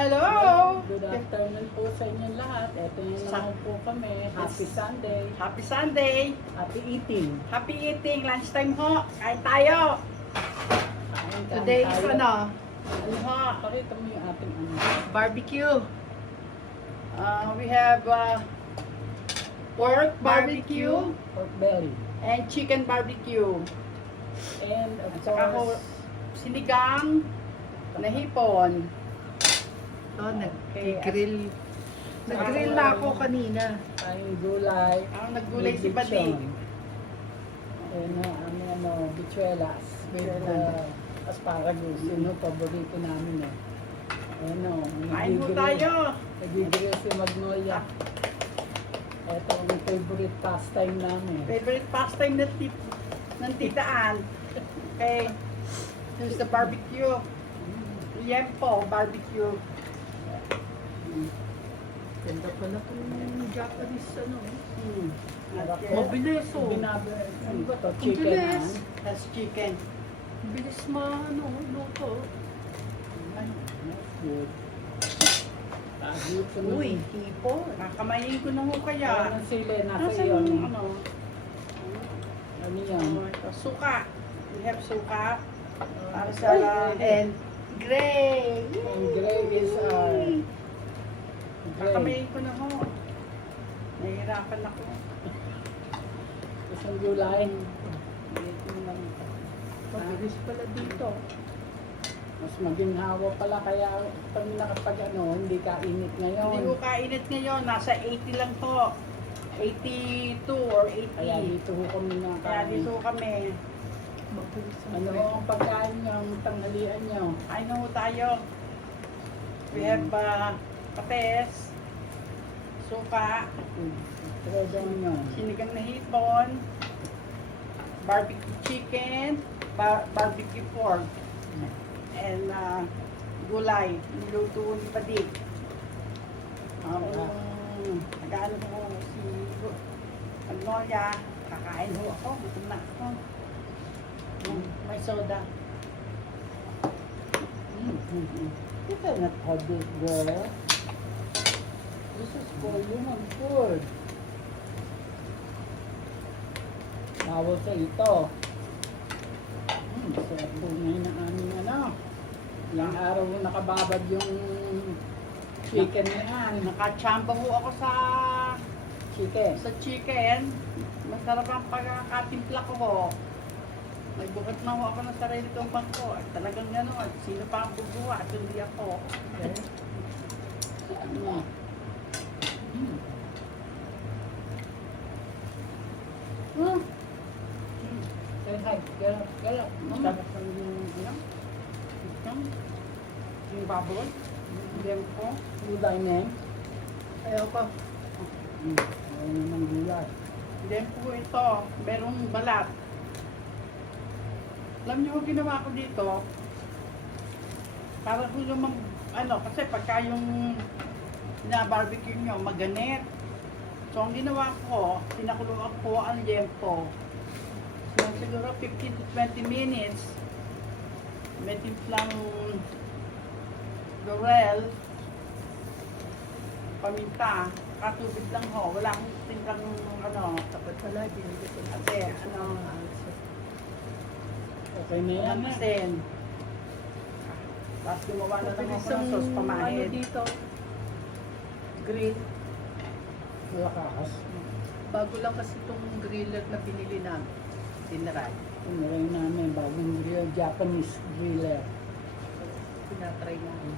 Hello! Good afternoon po sa inyong lahat. Ito yung naman po kami. Happy Sunday. Happy Sunday! Happy eating. Happy eating! Lunchtime ho! Kain tayo! Kain Today is tayo. ano? Ano ho? Pakita mo yung ating ano. Barbecue. We have pork barbecue Pork belly. and chicken barbecue. And of At saka ho, course, sinigang na hipon. Nag-grill. Nag-grill na ako kanina. tayong gulay. Ang naggulay si with Bading. lechon. And ano, bichuelas. With asparagus. Yun yung paborito namin eh. Ano, Kain ho tayo! nagigrill si Magnolia. Ito ang favorite pastime namin. Favorite pastime ng Tita Ann. Okay. Here's the barbecue. Liempo barbecue. Ganda pala kung Japanese ano. Harap Okay. po. Mabilis oh. Ano ba to? Ang Chicken bilis. ah? That's chicken. Bilis luto. That's good. Agit sa Uy, hipon. Kakamayin ko na ho kaya. Ang sili nasa Nasaan iyo. yung ano? Ano yan? Suka. We have suka. Para sa And gray. And gray is kakamayin ko na ho. Nahihirapan ako. isang gulay. Mabilis pala dito. Mas maginhawa pala kaya pag nakapag ano, hindi kainit ngayon. Hindi ko kainit ngayon. Nasa 80 lang to. 82 or 80. Kaya dito ho kami na Kaya dito kami. Mabilis ang Ano gray. ang pagkain nyo, ang tanghalian nyo? Kain na ho tayo. We have pates, suka, Tredo nyo. sinigang na hipon, barbecue chicken, barbecue pork, and gulay. Niluto ni Padik. Nag-ano ko si Magnolia. Kakain ho ako. Gutom na ako. May soda. You cannot have this, girl. This is for human food. Bawal sa ito. Sarap po ngayon ng aming ano. Ilang araw nakababad yung chicken na yan. Nakachamba ho ako sa chicken. Masarap ang pagkakatimpla ko ho. Nagbukat na ho ako ng sarili kong bangko. At talagang gano'n. Sino pa ang bubuha? At hindi ako. Okay. Ano? Say hi. Get up. Get up. Sarap ang ano? Yung baboy. Hindi ko. Gulay na yun. Ayaw ko. Ayaw naman gulay. Hindi po ito. Merong balat. Alam niyo kung ginawa ko dito? Para kung yung kasi pagka yung na-barbecue nyo, maganit. So, ang ginawa ko, pinakuluan ko ang liempo. So, siguro 15 to 20 minutes. May timplang laurel, paminta, katubig lang ho. Wala akong timplang Dapat pala, binigay ko na. Ate, Okay na yan. asin. Tapos gumawa na lang Mabilis ako ng sauce ano pamahid. dito. Grill. Malakas. Bago lang kasi itong griller na binili namin. Tinry. Tumiray namin bagong grill, Japanese griller. Tinatry namin.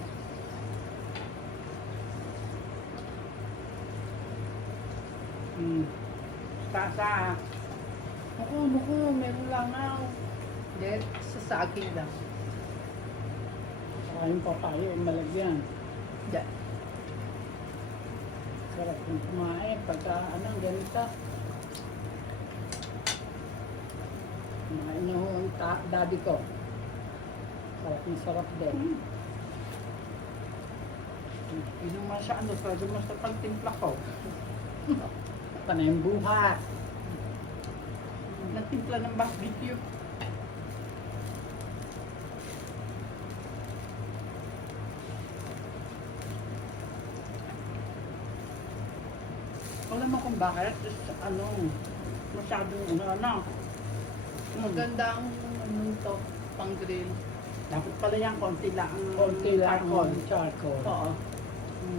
Sa muko, meron lang ako. Then, sa saging lang. Saka yung papayo, malagyan. Yan. Sarap yung kumain pagka ganito. Kumain na ho ang daddy ko. Sarap din. Hindi naman siya pwede mo sa pagtimpla ko. Panay yung buhat. Nagtimpla ng barbecue. Alam mo kung bakit? Just, ano, masyadong ano. Maganda ang ano to, pang grill. Dapat pala yan, konti lang. Konti lang charcoal. ang charcoal. Oo.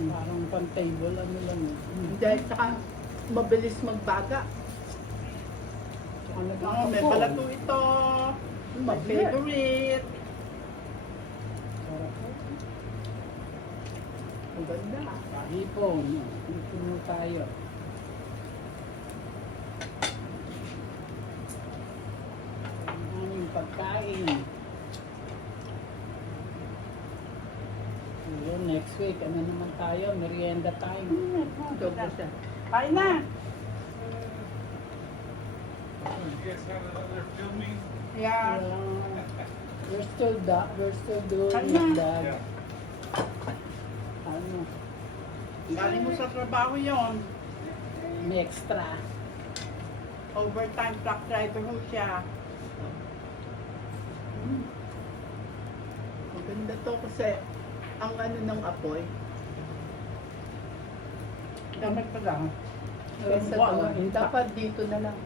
Parang pan-table, ano lang. Hindi, tsaka mabilis magbaga. Tsaka Oo, may palato ito. My favorite. Sarap po. Ang ganda. Kahipon. Puno tayo. Ang aming pagkain. Yun, next week, ano naman tayo? Merienda time. Sobra siya. Kain na. You guys have another filming? Yeah. We're still doing Kanya. the, Yeah. ano, Galing mo sa trabaho yon. may extra. Overtime truck driver mo siya. Maganda to kasi ang ano ng apoy. Dapat pa lang. Kesa Wow. doon, dapat dito na lang.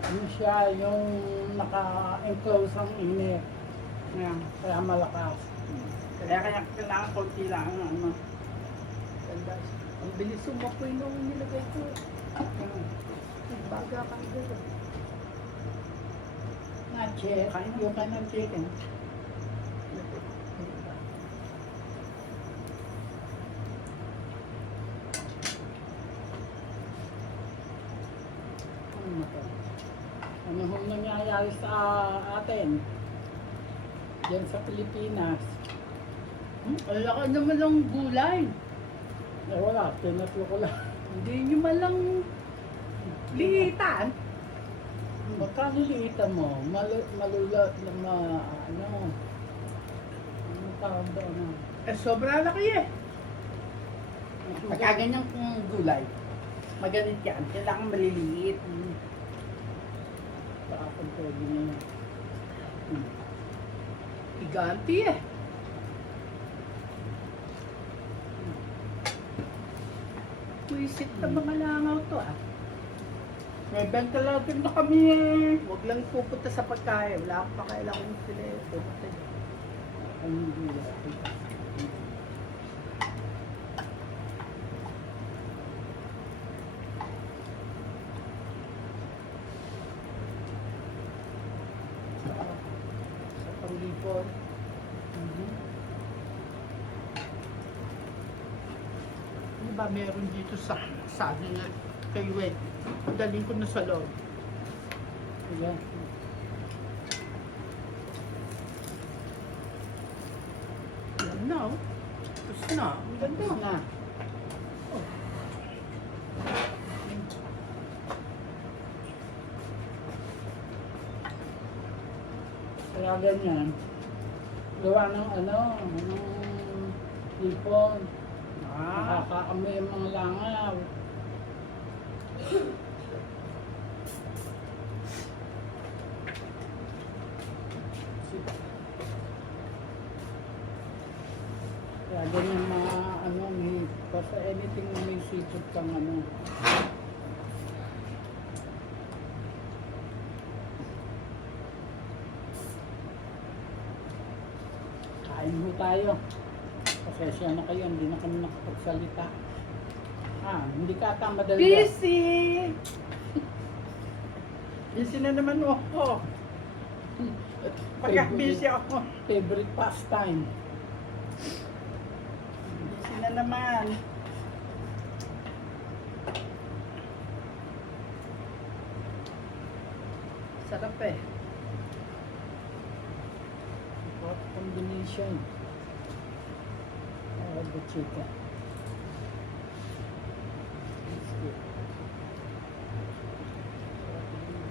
Ano siya, yung naka-enclose ang init. Yeah. Kaya malakas. Kaya kailangan konti lang. Ano. Ganda. Ang bilis sumapoy nung nilagay ko. Baga kang gano'n. Not yet. Kain na. Yung kanang chicken. Ano to? Ano hong nangyayari sa atin? Diyan sa Pilipinas. Ang laki naman ng gulay. Eh wala, tinatlo ko lang. Hindi nyo malang lihitan. Magkano liitan mo? Malula na ano? Ano tawag doon? Eh, sobra laki eh. Pagka ganyang gulay, magalit yan. Kailangan maliliit. Sa akin pwede na yan. Giganti eh. Puisit na mga langaw to ah. May ventilator na kami. Huwag lang pupunta sa pagkain. Wala akong pakailan kung sila eh. Pupunta dyan. Ang gula. Sa panglipon. Ano ba meron dito sa saging na kay Wen? Daling ko na sa loob. Ayan. Yan na oh. Tapos na. Ang ganda. Tapos na. Kaya ganyan. Gawa ng ano, ng hipon. Nakakaamoy yung mga langaw. Kaya ganyan mga ano, may, basta anything na may seafood kang ano. Kain mo tayo. Pasensya na kayo, hindi na kami nakapagsalita. Hindi ka ata madali. Busy! Busy na naman ako. Pagka busy ako, Favorite pastime. busy na naman. Sarap eh. What combination of the chicken. It's good.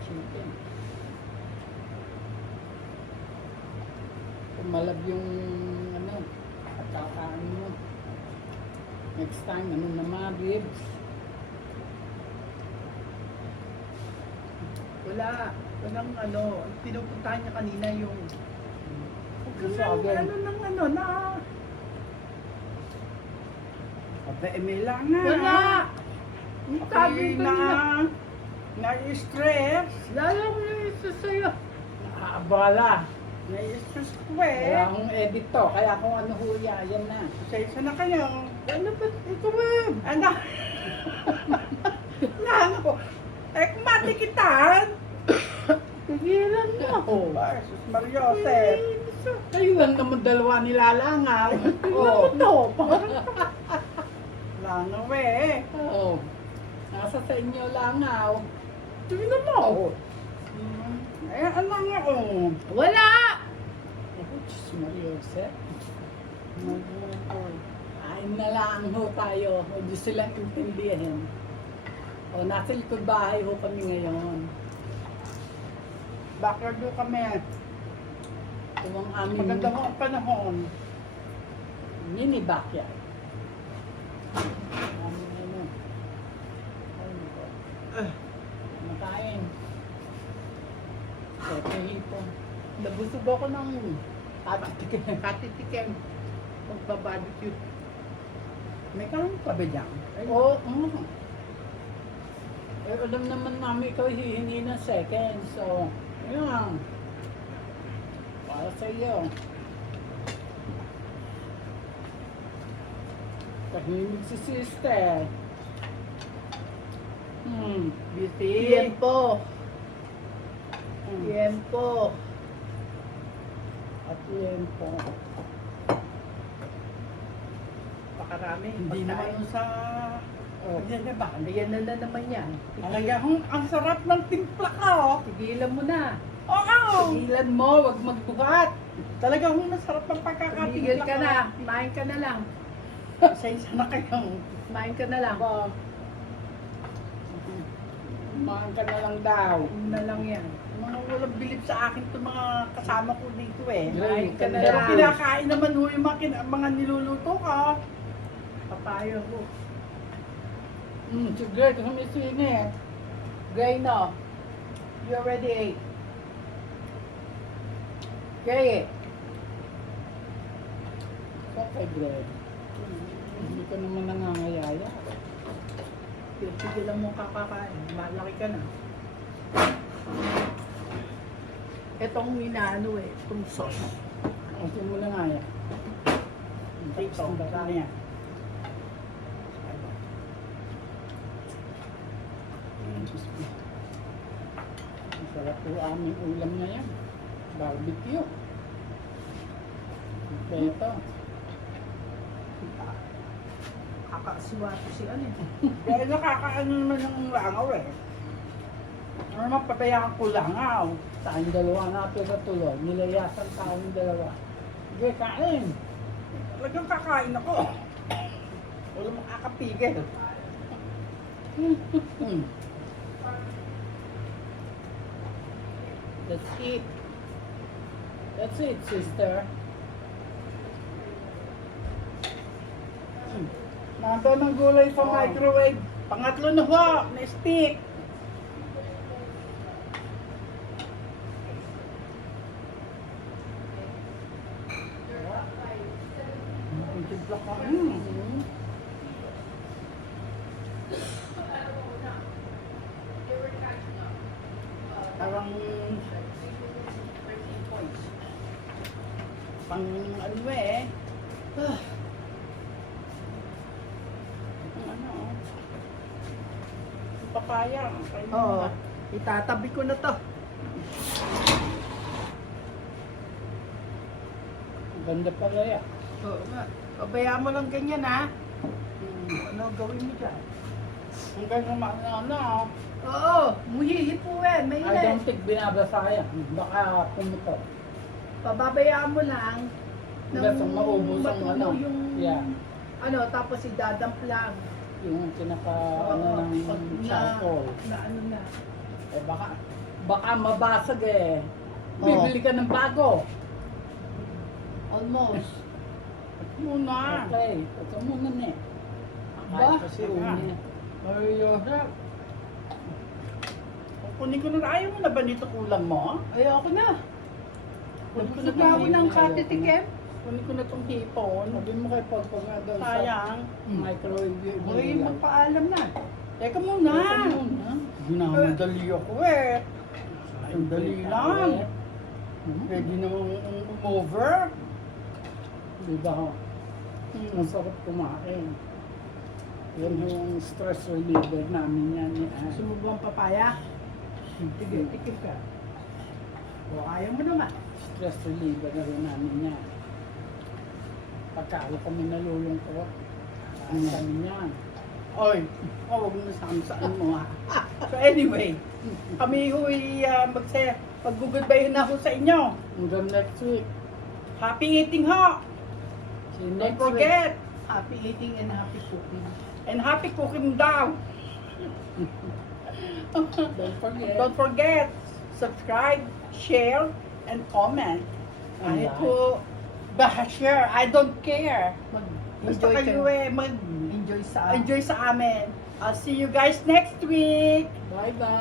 Chicken. Kumalab yung ano, at kakain mo. Next time, ano naman, ribs. Wala. Walang ano. Ang pinupuntahan niya kanina yung Gusto agad. ano ng ano na. Aba, may lang na. Wala! Sabi Ako'y ko na. na-stress. Lalo mo na isa sa'yo. Nakakabala. Na-stress ko Wala eh. akong edit to, kaya kung ano huya, yan na. Isa na kayo. Ano ba ito, ma'am? Ano? Lalo. Eh, kumatikitan. Tigilan mo. Oh, Jesus Mariosep. Kayo lang naman dalawa nilalangaw. Oh, to. Langaw eh. Oo. Nasa sa inyo langaw. Tingnan mo. Eh, ano nga oh. Wala! Oh, Diyos Mariosep. Kain na lang ho tayo. Huwag silang intindihin. O, nasa likod bahay ho kami ngayon. Backyard doon kami. Ito ang aming Maganda mo ang panahon. mini backyard. Aming ano. Ay, nako. Makain. Ito hipon. Nabusog ako ng Tatitikin. katitikim. Magbabarbecue. May kanin pa ba dyan? Oo. Eh, alam naman namin ikaw hihingi ng second. So, yun. Para sa iyo. Tahimik si sister. Busy. Tiempo. Mm. Tiempo. At yan po. Pakarami. Hindi naman yung sa... Oh. Yan na ba? Ayan na naman yan. Talagang ang sarap ng timpla ka oh. Tigilan mo na. Oo. Tigilan mo, wag magbuhat. Talagang masarap ang pagkakatimpla Tigil ka na. Kumain ka na lang. Isa-isa na kayo. Kumain ka na lang. Ba? Kumain ka na lang daw. Yun na lang yan. Mga walang bilib sa akin itong mga kasama ko dito eh. Kumain ka na Pero lang. kinakain naman ho yung mga niluluto ka. Papayo ko. Si Greg, humisingit. Gray no. You already ate. Gray So, kay Greg. Hindi ka naman nangangayaya. Tigilan mo kakakain. Malaki ka na. Itong inaano eh. Itong sauce. Kasi mo na nga yan. Dito. Ano yan? Masarap po aming ulam na yan. Barbecue. Ito. Kakasiwato si ano eh. Dahil nakakaano naman ng langaw eh. Ano naman pabayaan ko langaw. Tayong dalawa natin sa tuloy. Nilayasan tayong dalawa. Sige, kain. Talagang kakain ako. Wala makakapigil. Let's eat. That's it, sister. Nando ng gulay sa Oh. microwave. Pangatlo na ho, na stick. Ang timpla ka. Parang pang ano eh. Ano? Papaya. Oo. Itatabi ko na to. Ang ganda pala yan. Oo nga. Pabayaan mo lang ganyan ha. Ano gawin mo dyan? Hanggang sa ano. Oo. Muhihipuin. I Mainit. don't think binabasa yan. Baka pumuto. Pababayaan mo lang. Hanggang sa maubos ang matunaw ano. yung Yeah. ano, tapos idadamp lang. Yung pinaka ano Pag ng charcoal. na ano na. Eh baka mabasag eh. Oo. Bibili ka ng bago. Almost. Muna. Okay, ito muna na eh. Ba? Kahit kasi Teka. umi. Mariosep. Kunin ko na. Ayaw mo na ba nito kulang mo? Ayoko na. Kunin ko na Gusto mo ng Ayoko. katitikim? Kunin ko na tong hipon. Sabi mo kay Pagpag nga daw sa Sayang. microwave yung Huwag yung magpaalam na. Teka muna. Teka muna. Ginamadali ako eh. Sandali lang. Pwede namang over. Diba ho? Masarap kumain. Yan yung stress reliever namin yan. Gusto mo ba ang papaya? Sige, tikip ka. O, ayaw mo naman. Stress reliever na rin namin yan. Pagka kami nalulungkot, ang kami yan. Oy, huwag mo saan mo ha. So anyway, kami huy mag-goodbye na ako sa inyo. Hanggang next week. Happy eating ho! See you Don't next week. forget! Happy eating and happy cooking. And happy cooking daw! Don't forget. Don't forget, subscribe, share, and comment. And Kahit po, share, I don't care. Basta Mag-enjoy kayo ka. mag-enjoy Enjoy sa sa amin. I'll see you guys next week! Bye-bye.